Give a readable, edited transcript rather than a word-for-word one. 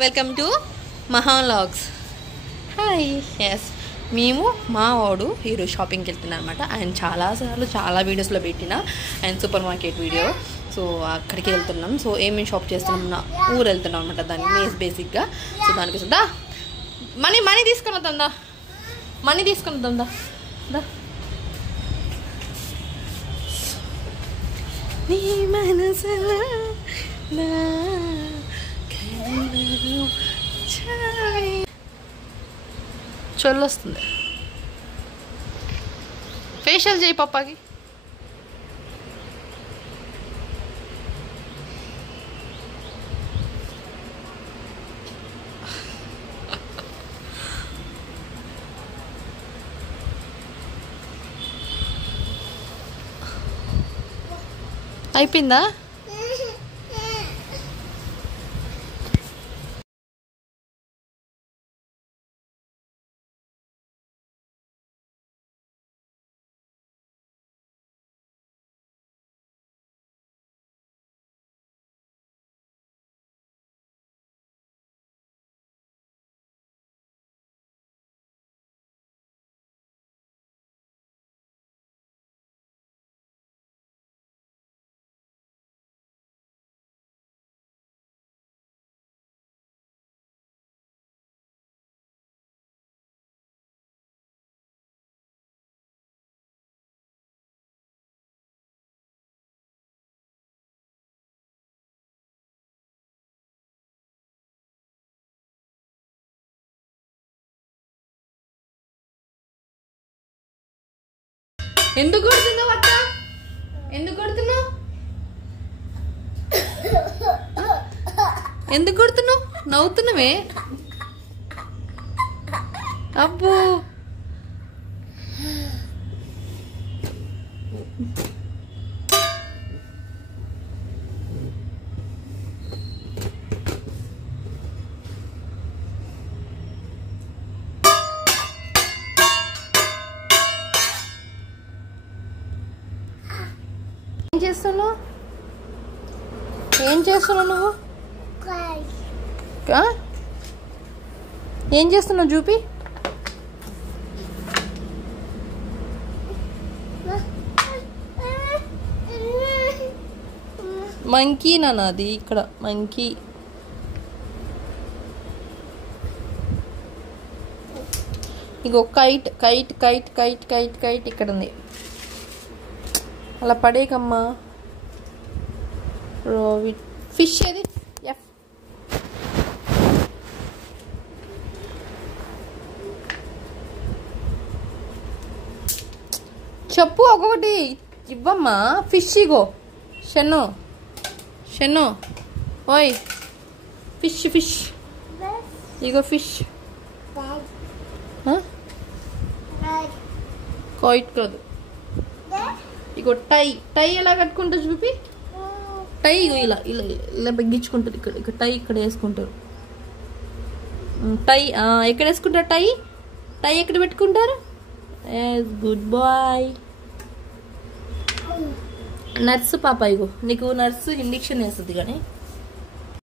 Welcome to మహా vlogs. Hi. Yes, మేము మా వాడు ఈరోజు షాపింగ్కి వెళ్తున్నాను అనమాట. ఆయన చాలాసార్లు చాలా వీడియోస్లో పెట్టిన ఆయన సూపర్ మార్కెట్ వీడియో. సో అక్కడికి వెళ్తున్నాం. సో ఏమేమి షాప్ చేస్తున్నాం, నా ఊరు వెళ్తున్నాం అనమాట. దానికి బేసిక్గా సో దానికి దా మనీ తీసుకొని వద్దా, మనీ తీసుకొని వద్దా దా. నీ మనసులో నా చల్లొస్తుంది. ఫేషియల్ చేయి పప్పాకి. అయిపోయిందా? ఎందుకు కొడుతున్నావు అక్క? ఎందుకు కొడుతున్నావు? ఎందుకు కొడుతున్నావు? నవ్వుతున్నావే. అబ్బో, ఏం చేస్తున్నావు? ఏం చేస్తున్నావు నువ్వు? ఏం చేస్తున్నావు చూపి. మంకీ నాది ఇక్కడ మంకీ. ఇగో kite kite kite kite kite kite ఇక్కడ ఉంది. అలా పడేకమ్మా. ఫిష్ ఏది? చెప్పు, ఒక్కొక్కటి ఇవ్వమ్మా. ఫిష్ ఇగో. షెన్నో షెన్నో ఓయ్, ఫిష్ ఫిష్ ఇగో ఫిష్. కైట్ కాదు, ఇగో టై. టై ఎలా కట్టుకుంటారు చూపి. టై ఇలా ఇలా ఇలా బగ్గించుకుంటారు. ఇక్కడ ఇక్కడ టై ఇక్కడ వేసుకుంటారు. టై ఎక్కడ వేసుకుంటారు? టై టై ఎక్కడ పెట్టుకుంటారు? Good bye. నర్సు పాప ఇగో, నీకు నర్సు ఇంజెక్షన్ వేస్తుంది కానీ